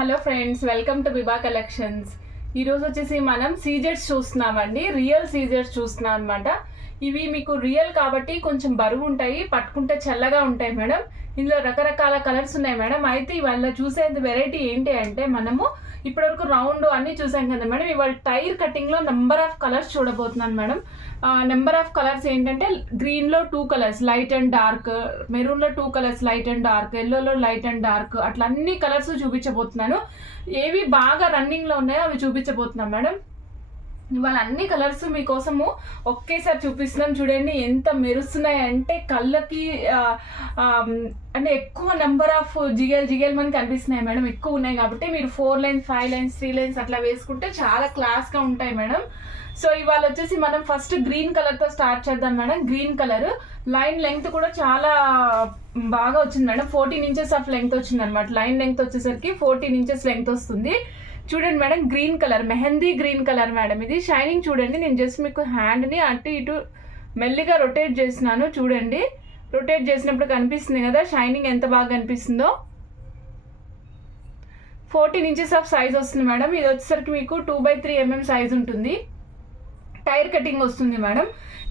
Hello friends, welcome to Vibha collections. ఈరోజు వచ్చేసి మనం సీజెట్స్ చూస్తున్నామండి. రియల్ సీజెట్స్ చూస్తున్నాం అనమాట. ఇవి మీకు రియల్ కాబట్టి కొంచెం బరువు ఉంటాయి, పట్టుకుంటే చల్లగా ఉంటాయి మేడం. ఇందులో రకరకాల కలర్స్ ఉన్నాయి మేడం. అయితే ఇవాళ చూసేది వెరైటీ ఏంటి అంటే, మనము ఇప్పటివరకు రౌండ్ అన్నీ చూసాం కదా మేడం. ఇవాళ టైర్ కటింగ్లో నెంబర్ ఆఫ్ కలర్స్ చూడబోతున్నాను మేడం. నెంబర్ ఆఫ్ కలర్స్ ఏంటంటే, గ్రీన్లో 2 కలర్స్ లైట్ అండ్ డార్క్, మెరూన్లో 2 కలర్స్ లైట్ అండ్ డార్క్, ఎల్లోలో లైట్ అండ్ డార్క్, అట్లా అన్ని కలర్స్ చూపించబోతున్నాను. ఏవి బాగా రన్నింగ్లో ఉన్నాయో అవి చూపించబోతున్నాను మేడం. ఇవాళ అన్ని కలర్స్ మీకోసము ఒకేసారి చూపిస్తున్నాం. చూడండి ఎంత మెరుస్తున్నాయి అంటే కళ్ళకి అంటే ఎక్కువ నెంబర్ ఆఫ్ జిగేల్ మనకి కనిపిస్తున్నాయి మేడం. ఎక్కువ ఉన్నాయి కాబట్టి మీరు 4 లైన్స్ 5 లైన్స్ 3 లైన్స్ అట్లా వేసుకుంటే చాలా క్లాస్గా ఉంటాయి మేడం. సో ఇవాళ వచ్చేసి మనం ఫస్ట్ గ్రీన్ కలర్తో స్టార్ట్ చేద్దాం madam. Green colour line length కూడా చాలా బాగా వచ్చింది మేడం. 14 ఇంచెస్ ఆఫ్ లెంగ్త్ వచ్చింది అనమాట. లైన్ లెంగ్త్ వచ్చేసరికి 14 ఇంచెస్ లెంగ్త్ వస్తుంది. చూడండి madam, green colour, mehndi green colour madam. ఇది షైనింగ్ చూడండి. నేను జస్ట్ మీకు హ్యాండ్ని అటు ఇటు మెల్లిగా రొటేట్ చేసినాను. చూడండి, రొటేట్ చేసినప్పుడు కనిపిస్తుంది కదా షైనింగ్ ఎంత బాగా కనిపిస్తుందో. 14 ఇంచెస్ ఆఫ్ సైజ్ వస్తుంది మేడం. ఇది వచ్చేసరికి మీకు 2/3 mm సైజ్ ఉంటుంది. టైర్ కటింగ్ వస్తుంది మేడం.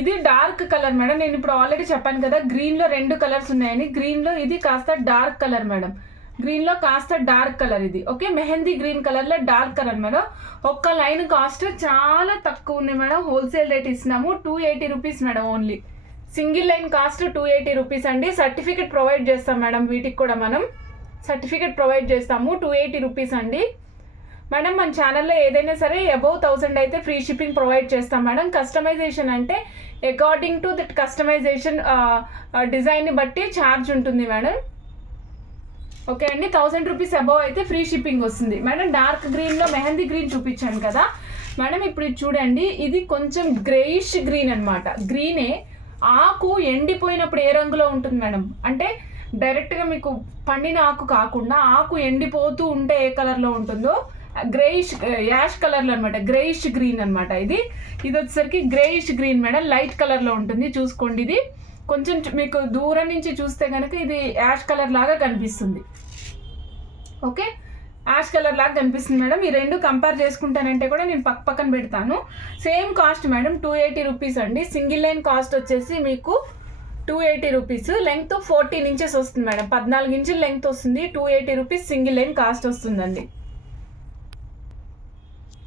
ఇది డార్క్ కలర్ మేడం. నేను ఇప్పుడు ఆల్రెడీ చెప్పాను కదా గ్రీన్లో 2 కలర్స్ ఉన్నాయని. గ్రీన్లో ఇది కాస్త డార్క్ కలర్ మేడం. గ్రీన్లో కాస్త డార్క్ కలర్ ఇది. ఓకే, మెహందీ గ్రీన్ కలర్లో డార్క్ కలర్ మేడం. ఒక్క లైన్ కాస్ట్ చాలా తక్కువ ఉంది మేడం. హోల్సేల్ రేట్ ఇస్తున్నాము 280 rupees madam. Only single line cost 280 rupees అండి. సర్టిఫికేట్ ప్రొవైడ్ చేస్తాం మేడం. వీటికి కూడా మనం సర్టిఫికేట్ ప్రొవైడ్ చేస్తాము. 280 రూపీస్ అండి మేడం. మన ఛానల్లో ఏదైనా సరే అబౌవ్ 1000 అయితే ఫ్రీ షిప్పింగ్ ప్రొవైడ్ చేస్తాం మేడం. కస్టమైజేషన్ అంటే అకార్డింగ్ టు దట్ కస్టమైజేషన్ డిజైన్ని బట్టి ఛార్జ్ ఉంటుంది మేడం. ఓకే అండి, 1000 రూపీస్ అబౌవ్ అయితే ఫ్రీ షిప్పింగ్ వస్తుంది మేడం. డార్క్ గ్రీన్లో మెహందీ గ్రీన్ చూపించాను కదా మేడం. ఇప్పుడు చూడండి, ఇది కొంచెం గ్రేయిష్ గ్రీన్ అనమాట. గ్రీనే ఆకు ఎండిపోయినప్పుడు ఏ రంగులో ఉంటుంది మేడం అంటే, డైరెక్ట్గా మీకు పండిన ఆకు కాకుండా ఆకు ఎండిపోతూ ఉంటే ఏ కలర్లో ఉంటుందో గ్రేయిష్ యాష్ కలర్లో అనమాట. గ్రేయిష్ గ్రీన్ అనమాట. ఇది వచ్చేసరికి గ్రేయిష్ గ్రీన్ మేడం. లైట్ కలర్లో ఉంటుంది. చూసుకోండి, ఇది కొంచెం మీకు దూరం నుంచి చూస్తే కనుక ఇది యాష్ కలర్ లాగా కనిపిస్తుంది. ఓకే, యాష్ కలర్ లాగా కనిపిస్తుంది మేడం. ఈ రెండు కంపేర్ చేసుకుంటానంటే కూడా నేను పక్కన పెడతాను. సేమ్ కాస్ట్ మేడం, 280 రూపీస్ అండి. సింగిల్ లైన్ కాస్ట్ వచ్చేసి మీకు 280 రూపీస్. లెంగ్త్ 14 ఇంచెస్ వస్తుంది మేడం. 14 ఇంచుల లెంగ్త్ వస్తుంది. 280 రూపీస్ సింగిల్ లైన్ కాస్ట్ వస్తుందండి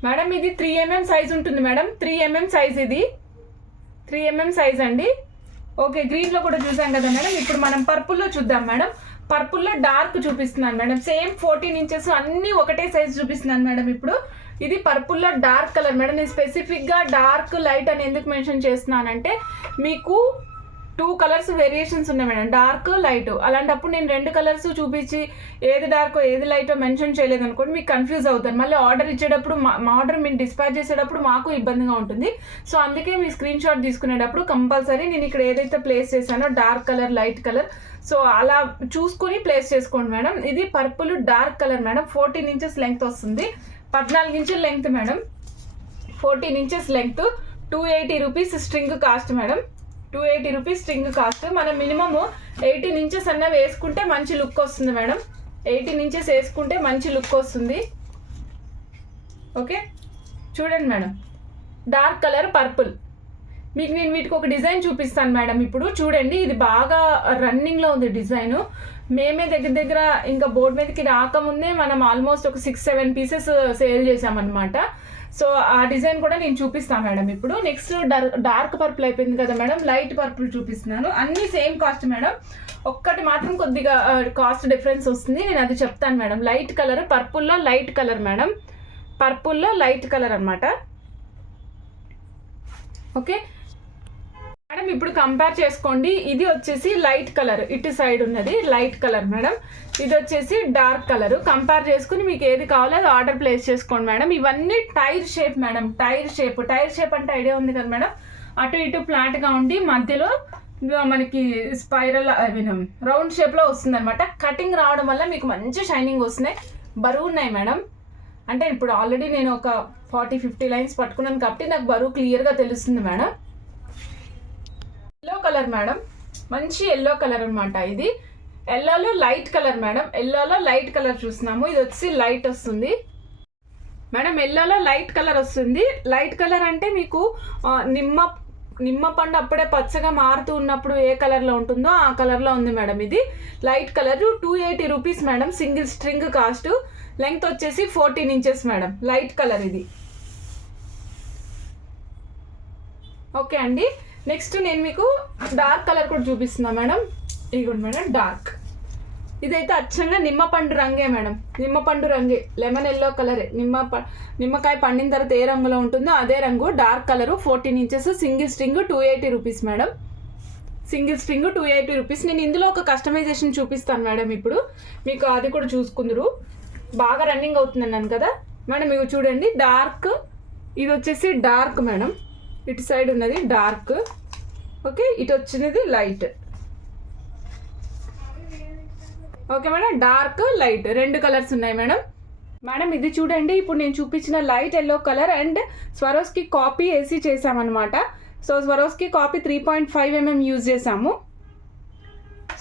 మేడం. ఇది 3 mm సైజ్ ఉంటుంది మేడం. 3 mm సైజ్, ఇది 3 mm సైజ్ అండి. ఓకే, గ్రీన్లో కూడా చూసాం కదా మేడం. ఇప్పుడు మనం పర్పుల్లో చూద్దాం మేడం. పర్పుల్లో డార్క్ చూపిస్తున్నాను మేడం. సేమ్ 14 ఇంచెస్ అన్నీ ఒకటే సైజ్ చూపిస్తున్నాను మేడం. ఇప్పుడు ఇది పర్పుల్లో డార్క్ కలర్ మేడం. నేను స్పెసిఫిక్గా డార్క్ లైట్ అని ఎందుకు మెన్షన్ చేస్తున్నానంటే, మీకు 2 కలర్స్ వేరియేషన్స్ ఉన్నాయి మేడం, డార్క్ లైట్. అలాంటప్పుడు నేను 2 కలర్స్ చూపించి ఏది డార్కో ఏది లైటో మెన్షన్ చేయలేదు అనుకోండి, మీకు కన్ఫ్యూజ్ అవుతారు. మళ్ళీ ఆర్డర్ ఇచ్చేటప్పుడు మా ఆర్డర్ మీరు డిస్పాచ్ చేసేటప్పుడు మాకు ఇబ్బందిగా ఉంటుంది. సో అందుకే మీ స్క్రీన్ షాట్ తీసుకునేటప్పుడు కంపల్సరీ నేను ఇక్కడ ఏదైతే ప్లేస్ చేశానో dark colour light colour, so అలా చూసుకుని ప్లేస్ చేసుకోండి మేడం. ఇది purple dark colour madam. 14 inches length వస్తుంది. 14 ఇంచుల length madam. 14 inches length. 280 rupees string cost madam. 280 rupees string cost. మనం మినిమము 18 ఇంచెస్ అన్న వేసుకుంటే మంచి లుక్ వస్తుంది మేడం. 18 ఇంచెస్ వేసుకుంటే మంచి లుక్ వస్తుంది. ఓకే, చూడండి మేడం, డార్క్ కలర్ పర్పుల్. మీకు నేను వీటికి ఒక డిజైన్ చూపిస్తాను మేడం. ఇప్పుడు చూడండి, ఇది బాగా రన్నింగ్లో ఉంది డిజైను. మేమే దగ్గర ఇంకా బోర్డు మీదకి రాకముందే మనం ఆల్మోస్ట్ ఒక 6-7 పీసెస్ సేల్ చేసామన్నమాట. సో ఆ డిజైన్ కూడా నేను చూపిస్తాను మేడం. ఇప్పుడు నెక్స్ట్ డార్క్ పర్పుల్ అయిపోయింది కదా మేడం. లైట్ పర్పుల్ చూపిస్తున్నాను. అన్నీ సేమ్ కాస్ట్ మేడం. ఒక్కటి మాత్రం కొద్దిగా కాస్ట్ డిఫరెన్స్ వస్తుంది, నేను అది చెప్తాను మేడం. లైట్ కలర్ పర్పుల్లో లైట్ కలర్ మేడం. పర్పుల్లో లైట్ కలర్ అనమాట. ఓకే మేడం, ఇప్పుడు కంపేర్ చేసుకోండి. ఇది వచ్చేసి లైట్ కలర్, ఇటు సైడ్ ఉన్నది లైట్ కలర్ మేడం. ఇది వచ్చేసి డార్క్ కలర్. కంపేర్ చేసుకుని మీకు ఏది కావాలో అది ఆర్డర్ ప్లేస్ చేసుకోండి మేడం. ఇవన్నీ tyre shape madam. Tyre shape అంటే ఐడియా ఉంది కదా మేడం. అటు ఇటు ఫ్లాట్గా ఉండి మధ్యలో మనకి స్పైరల్ రౌండ్ షేప్లో వస్తుంది అనమాట. కటింగ్ రావడం వల్ల మీకు మంచి షైనింగ్ వస్తున్నాయి. బరువు ఉన్నాయి మేడం. అంటే ఇప్పుడు ఆల్రెడీ నేను ఒక 40-50 లైన్స్ పట్టుకున్నాను కాబట్టి నాకు బరువు క్లియర్గా తెలుస్తుంది మేడం. ఎల్లో కలర్ మేడం, మంచి ఎల్లో కలర్ అనమాట. ఇది ఎల్లోలో లైట్ కలర్ మేడం, ఎల్లోలో లైట్ కలర్ చూస్తున్నాము. ఇది వచ్చి లైట్ వస్తుంది మేడం, ఎల్లోలో లైట్ కలర్ వస్తుంది. లైట్ కలర్ అంటే మీకు నిమ్మ పండు అప్పుడే పచ్చగా మారుతూ ఉన్నప్పుడు ఏ కలర్లో ఉంటుందో ఆ కలర్లో ఉంది మేడం. ఇది light colour 280 rupees madam, single string cost. Length వచ్చేసి 14 ఇంచెస్ మేడం, లైట్ కలర్ ఇది. ఓకే అండి, నెక్స్ట్ నేను మీకు డార్క్ కలర్ కూడా చూపిస్తున్నా మేడం. ఇదిగోండి మేడం డార్క్, ఇదైతే అచ్చంగా నిమ్మపండు రంగే మేడం, నిమ్మపండు రంగే, లెమన్ ఎల్లో కలరే. నిమ్మకాయ పండిన తర్వాత ఏ రంగులో ఉంటుందో అదే రంగు, dark colour. 14 inches, single string 280 rupees madam, single string 280 rupees. నేను ఇందులో ఒక కస్టమైజేషన్ చూపిస్తాను మేడం, ఇప్పుడు మీకు అది కూడా చూసుకుందరు. బాగా రన్నింగ్ అవుతుంది అన్నాను కదా మేడం. ఇవి చూడండి డార్క్, ఇది వచ్చేసి డార్క్ మేడం, ఇటు సైడ్ ఉన్నది డార్క్. ఓకే, ఇటు వచ్చినది light. Okay madam, dark light రెండు కలర్స్ ఉన్నాయి మేడం. మేడం ఇది చూడండి, ఇప్పుడు నేను చూపించిన light yellow colour and Swarovski copy వేసి చేసామన్నమాట. So Swarovski copy 3.5 mm use చేసాము.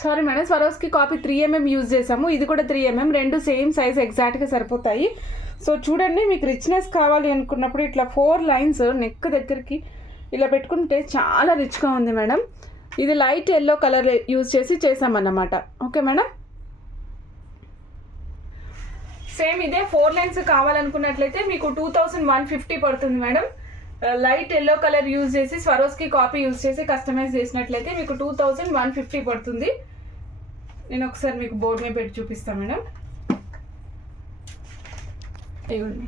Sorry madam, Swarovski copy 3 mm use చేసాము. ఇది కూడా 3 mm, రెండు సేమ్ సైజ్ ఎగ్జాక్ట్గా సరిపోతాయి. సో చూడండి, మీకు రిచ్నెస్ కావాలి అనుకున్నప్పుడు ఇట్లా 4 లైన్స్ నెక్ దగ్గరికి ఇలా పెట్టుకుంటే చాలా రిచ్గా ఉంది మేడం. ఇది లైట్ ఎల్లో కలర్ యూజ్ చేసి చేసామన్నమాట. ఓకే మేడం, సేమ్ ఇదే 4 లైన్స్ కావాలనుకున్నట్లయితే మీకు 2150 పడుతుంది madam. Light yellow colour use చేసి స్వరోస్కి కాపీ యూజ్ చేసి కస్టమైజ్ చేసినట్లయితే మీకు 2150 పడుతుంది. నేను ఒకసారి మీకు బోర్డు మీద పెట్టి చూపిస్తాను మేడం. ఇవ్వండి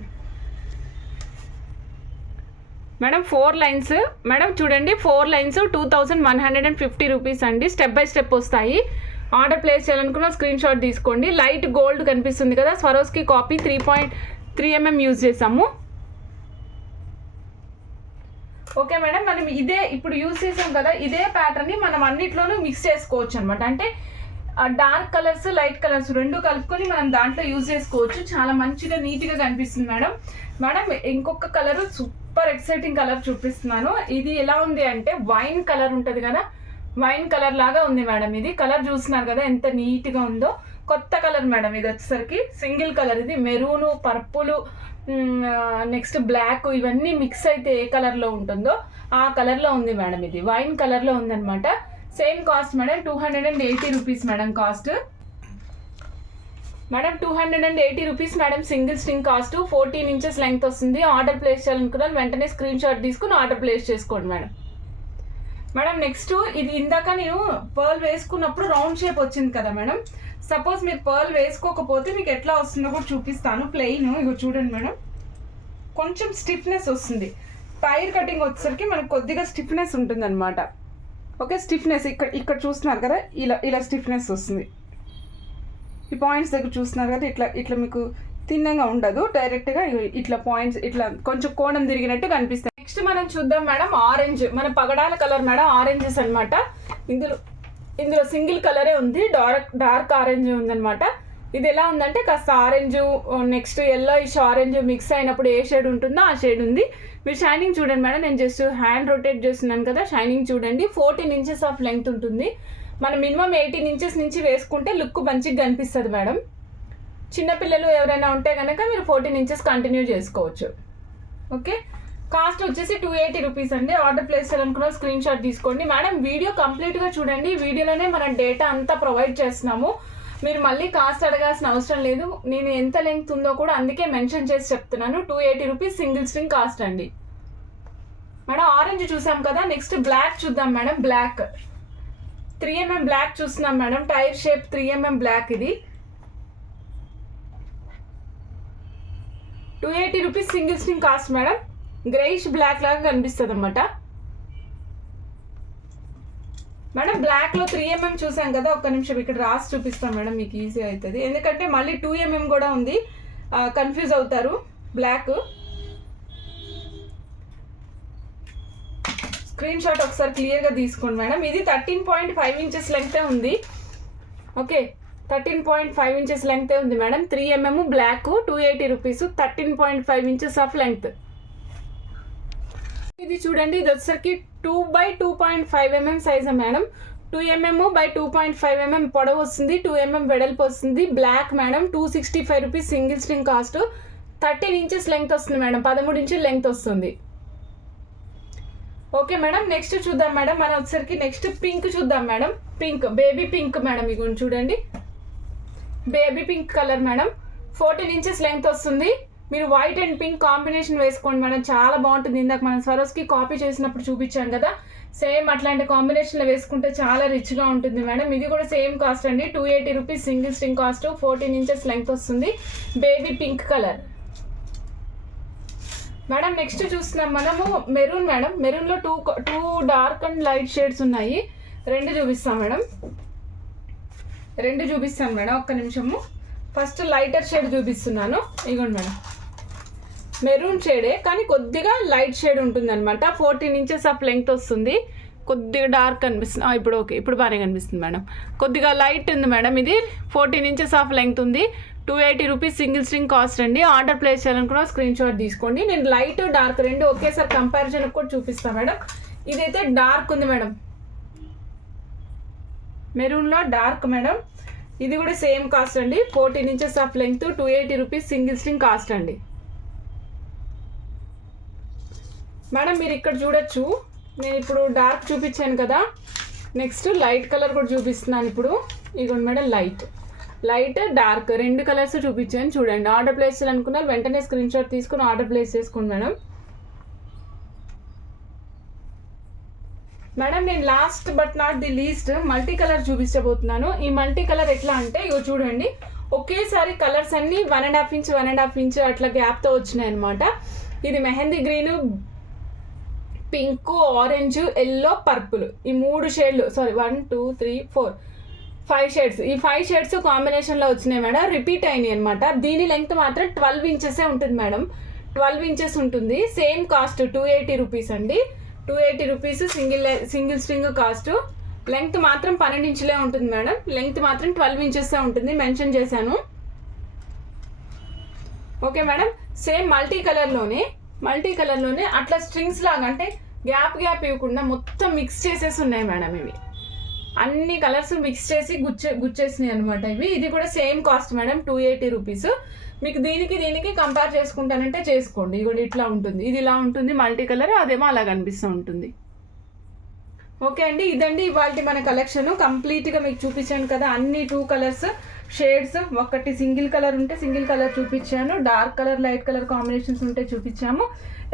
మేడం, 4 లైన్స్ మేడం, చూడండి 4 లైన్స్ 2150 రూపీస్ అండి. స్టెప్ బై స్టెప్ వస్తాయి. ఆర్డర్ ప్లేస్ చేయాలనుకున్న స్క్రీన్ షాట్ తీసుకోండి. లైట్ గోల్డ్ కనిపిస్తుంది కదా, స్వరోస్కి కాపీ 3.3 mm యూజ్ చేసాము. ఓకే మేడం, మనం ఇదే ఇప్పుడు యూజ్ చేసాం కదా, ఇదే ప్యాటర్న్ని మనం అన్నిట్లోనూ మిక్స్ చేసుకోవచ్చు అనమాట. అంటే డార్క్ కలర్స్ లైట్ కలర్స్ రెండు కలుపుకొని మనం దాంట్లో యూజ్ చేసుకోవచ్చు. చాలా మంచిగా నీట్గా కనిపిస్తుంది మేడం. మేడం ఇంకొక కలర్ సూపర్ ఎక్సైటింగ్ కలర్ చూపిస్తున్నాను. ఇది ఎలా ఉంది అంటే వైన్ కలర్ ఉంటుంది కదా, వైన్ కలర్ లాగా ఉంది మేడం. ఇది కలర్ చూస్తున్నారు కదా ఎంత నీట్గా ఉందో. కొత్త కలర్ మేడం ఇది వచ్చేసరికి, సింగిల్ కలర్. ఇది మెరూను, పర్పుల్, నెక్స్ట్ బ్లాక్, ఇవన్నీ మిక్స్ అయితే ఏ కలర్లో ఉంటుందో ఆ కలర్లో ఉంది మేడం. ఇది వైన్ కలర్లో ఉందన్నమాట. Same cost madam 280 rupees madam cost. Madam 280 rupees madam, single string cost. 14 inches length వస్తుంది. ఆర్డర్ ప్లేస్ చేయాలనుకున్నాను వెంటనే స్క్రీన్ షాట్ తీసుకుని ఆర్డర్ ప్లేస్ చేసుకోండి మేడం. మేడం నెక్స్ట్ ఇది ఇందాక నేను పర్ల్ వేసుకున్నప్పుడు రౌండ్ షేప్ వచ్చింది కదా మేడం. సపోజ్ మీరు పర్ల్ వేసుకోకపోతే మీకు ఎట్లా వస్తుందో కూడా చూపిస్తాను. ప్లెయిన్ ఇగో చూడండి మేడం, కొంచెం స్టిఫ్నెస్ వస్తుంది. టైర్ కటింగ్ వచ్చేసరికి మనకు కొద్దిగా స్టిఫ్నెస్ ఉంటుంది అనమాట. ఓకే, స్టిఫ్నెస్ ఇక్కడ చూస్తున్నారు కదా, ఇలా స్టిఫ్నెస్ వస్తుంది. ఈ పాయింట్స్ దగ్గర చూస్తున్నారు కదా, ఇట్లా మీకు తిన్నగా ఉండదు. డైరెక్ట్గా ఇట్లా పాయింట్స్ ఇట్లా కొంచెం కోణం తిరిగినట్టు కనిపిస్తాయి. నెక్స్ట్ మనం చూద్దాం మేడం ఆరెంజ్, మన పగడాల కలర్ మేడం, ఆరెంజెస్ అనమాట. ఇందులో సింగిల్ కలరే ఉంది, డార్క్ ఆరెంజ్ ఉందన్నమాట. ఇది ఎలా ఉందంటే కాస్త orange next yellowish orange mix అయినప్పుడు ఏ షేడ్ ఉంటుందో ఆ షేడ్ ఉంది. మీరు షైనింగ్ చూడండి మేడం, నేను జస్ట్ హ్యాండ్ రొటేట్ చేస్తున్నాను కదా, షైనింగ్ చూడండి. 14 ఇంచెస్ ఆఫ్ లెంగ్త్ ఉంటుంది. మనం మినిమం 18 ఇంచెస్ నుంచి వేసుకుంటే లుక్ మంచిగా కనిపిస్తుంది మేడం. చిన్నపిల్లలు ఎవరైనా ఉంటే కనుక మీరు 14 ఇంచెస్ కంటిన్యూ చేసుకోవచ్చు. ఓకే, కాస్ట్ వచ్చేసి 280 రూపీస్ అండి. ఆర్డర్ ప్లేస్ చేయాలనుకున్న స్క్రీన్ షాట్ తీసుకోండి మేడం. వీడియో కంప్లీట్గా చూడండి, వీడియోలోనే మనం డేటా అంతా ప్రొవైడ్ చేస్తున్నాము. మీరు మళ్ళీ కాస్ట్ అడగాల్సిన అవసరం లేదు. నేను ఎంత లెంగ్త్ ఉందో కూడా అందుకే మెన్షన్ చేసి చెప్తున్నాను. 280 రూపీస్ సింగిల్ స్ట్రింగ్ కాస్ట్ అండి మేడం. ఆరెంజ్ చూసాం కదా, నెక్స్ట్ బ్లాక్ చూద్దాం మేడం. బ్లాక్ 3 mm బ్లాక్ చూస్తున్నాం madam, tyre shape 3 mm black. ఇది 280 rupees single string cost madam. Greyish black లాగా కనిపిస్తుంది అనమాట మేడం. బ్లాక్లో 3 mm చూసాం కదా, ఒక్క నిమిషం ఇక్కడ రాసి చూపిస్తాం మేడం, మీకు ఈజీ అవుతుంది. ఎందుకంటే మళ్ళీ 2 mm కూడా ఉంది, కన్ఫ్యూజ్ అవుతారు. బ్లాక్ స్క్రీన్ షాట్ ఒకసారి క్లియర్గా తీసుకోండి మేడం. ఇది 13.5 ఇంచెస్ లెంగ్తే ఉంది. ఓకే, 13.5 ఇంచెస్ లెంగ్తే ఉంది madam. 3 mm black, 280 rupees, 13.5 inches of length. ఇది చూడండి, ఇది వచ్చేసరికి 2 by 2.5 mm size madam. 2mm by 2.5mm పొడవు వస్తుంది, 2mm వెడల్పు వస్తుంది. Black madam 265 rupees single string cost. 13 inches length వస్తుంది మేడం, 13 ఇంచుల లెంగ్త్ వస్తుంది. ఓకే మేడం, నెక్స్ట్ చూద్దాం మేడం. మనం వచ్చేసరికి నెక్స్ట్ పింక్ చూద్దాం madam. Pink, baby pink madam. ఇగో చూడండి, baby pink colour madam. 14 inches length వస్తుంది. మీరు వైట్ అండ్ పింక్ కాంబినేషన్ వేసుకోండి మేడం, చాలా బాగుంటుంది. ఇందాక మనం స్వరోస్కి కాపీ చేసినప్పుడు చూపించాం కదా, సేమ్ అట్లాంటి కాంబినేషన్లో వేసుకుంటే చాలా రిచ్గా ఉంటుంది మేడం. ఇది కూడా సేమ్ కాస్ట్ అండి, 280 rupees single string cost. 14 inches length వస్తుంది, baby pink colour madam. Next చూస్తున్నాం మనము మెరూన్ మేడం. మెరూన్లో two dark and light shades ఉన్నాయి. రెండు చూపిస్తాం మేడం, రెండు చూపిస్తాను మేడం. ఒక్క నిమిషము. ఫస్ట్ లైటర్ షేడ్ చూపిస్తున్నాను. ఇగోండి మేడం, మెరూన్ షేడే కానీ కొద్దిగా లైట్ షేడ్ ఉంటుంది అనమాట. 14 ఇంచెస్ ఆఫ్ లెంగ్త్ వస్తుంది. కొద్దిగా డార్క్ కనిపిస్తుంది. ఇప్పుడు ఓకే, ఇప్పుడు బాగానే కనిపిస్తుంది మేడం. కొద్దిగా లైట్ ఉంది మేడం. ఇది 14 ఇంచెస్ ఆఫ్ లెంగ్త్ ఉంది. 280 రూపీస్ సింగిల్ స్ట్రింగ్ కాస్ట్ అండి. ఆర్డర్ ప్లేస్ చేయాలనుకున్న స్క్రీన్ షాట్ తీసుకోండి. నేను లైట్ డార్క్ రెండు ఒకేసారి కంపారిజన్ కూడా చూపిస్తాను మేడం. ఇదైతే డార్క్ ఉంది మేడం, మెరూన్లో డార్క్ మేడం. ఇది కూడా సేమ్ కాస్ట్ అండి, 14 inches of length, 280 rupees single string cost అండి మేడం. మీరు ఇక్కడ చూడొచ్చు, నేను ఇప్పుడు డార్క్ చూపించాను కదా, నెక్స్ట్ లైట్ కలర్ కూడా చూపిస్తున్నాను ఇప్పుడు. ఇదిగోండి మేడం, లైట్ డార్క్ రెండు కలర్స్ చూపించాను చూడండి. ఆర్డర్ ప్లేస్ చేయాలనుకున్నారు వెంటనే స్క్రీన్ షాట్ తీసుకుని ఆర్డర్ ప్లేస్ చేసుకోండి మేడం. మేడం నేను last but not the least multi colour చూపించబోతున్నాను. ఈ మల్టీ కలర్ ఎట్లా అంటే ఇగో చూడండి, ఒకేసారి కలర్స్ అన్నీ 1.5 ఇంచ్ అట్లా గ్యాప్తో వచ్చినాయి అనమాట. ఇది mehndi green, pink, orange, yellow, purple, ఈ 3 షేడ్లు, సారీ 1 2 3 4 5 షేడ్స్. ఈ 5 షేడ్స్ కాంబినేషన్లో వచ్చినాయి మేడం, రిపీట్ అయినాయి అనమాట. దీని లెంగ్త్ మాత్రం 12 ఇంచెసే ఉంటుంది మేడం, 12 ఇంచెస్ ఉంటుంది. సేమ్ కాస్ట్ 280 రూపీస్ అండి, 280 rupees single string cost. Length మాత్రం 12 ఇంచులే ఉంటుంది మేడం, లెంగ్త్ మాత్రం 12 ఇంచెసే ఉంటుంది, మెన్షన్ చేశాను. ఓకే మేడం, సేమ్ మల్టీ కలర్లోనే అట్లా స్ట్రింగ్స్ లాగా అంటే గ్యాప్ ఇవ్వకుండా మొత్తం మిక్స్ చేసేసి ఉన్నాయి మేడం. ఇవి అన్ని కలర్స్ మిక్స్ చేసి గుచ్చేసినాయి అనమాట ఇవి. ఇది కూడా సేమ్ కాస్ట్ మేడం, 280 రూపీస్. మీకు దీనికి కంపేర్ చేసుకుంటానంటే చేసుకోండి. ఇది కూడా ఇట్లా ఉంటుంది, ఇది ఇలా ఉంటుంది మల్టీ కలర్, అదేమో అలా కనిపిస్తూ ఉంటుంది. ఓకే అండి, ఇదండి ఇవాళ మన కలెక్షన్. కంప్లీట్గా మీకు చూపించాను కదా, అన్ని 2 కలర్స్ షేడ్స్. ఒకటి సింగిల్ కలర్ ఉంటే సింగిల్ కలర్ చూపించాను, dark colour light colour combinations ఉంటే చూపించాము.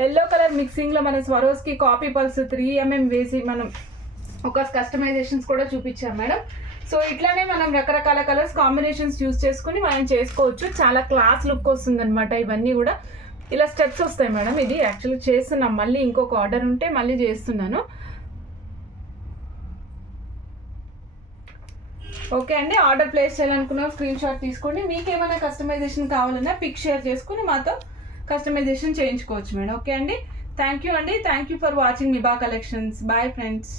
ఎల్లో కలర్ మిక్సింగ్లో మన స్వరోస్కి కాపీ పల్స్ 3mm వేసి మనం ఒక కస్టమైజేషన్స్ కూడా చూపించాం మేడం. సో ఇట్లానే మనం రకరకాల కలర్స్ కాంబినేషన్స్ యూస్ చేసుకుని మనం చేసుకోవచ్చు. చాలా క్లాస్ లుక్ వస్తుంది అనమాట. ఇవన్నీ కూడా ఇలా స్టెప్స్ వస్తాయి మేడం. ఇది యాక్చువల్లీ చేస్తున్నాం, మళ్ళీ ఇంకొక ఆర్డర్ ఉంటే మళ్ళీ చేస్తున్నాను. ఓకే అండి, ఆర్డర్ ప్లేస్ చేయాలనుకున్న స్క్రీన్ షాట్ తీసుకోండి. మీకు ఏమైనా కస్టమైజేషన్ కావాలన్నా పిక్ షేర్ చేసుకుని మాతో కస్టమైజేషన్ చేయించుకోవచ్చు మేడం. ఓకే అండి, థ్యాంక్ యూ అండి, thank you for watching Miba collections. Bye friends.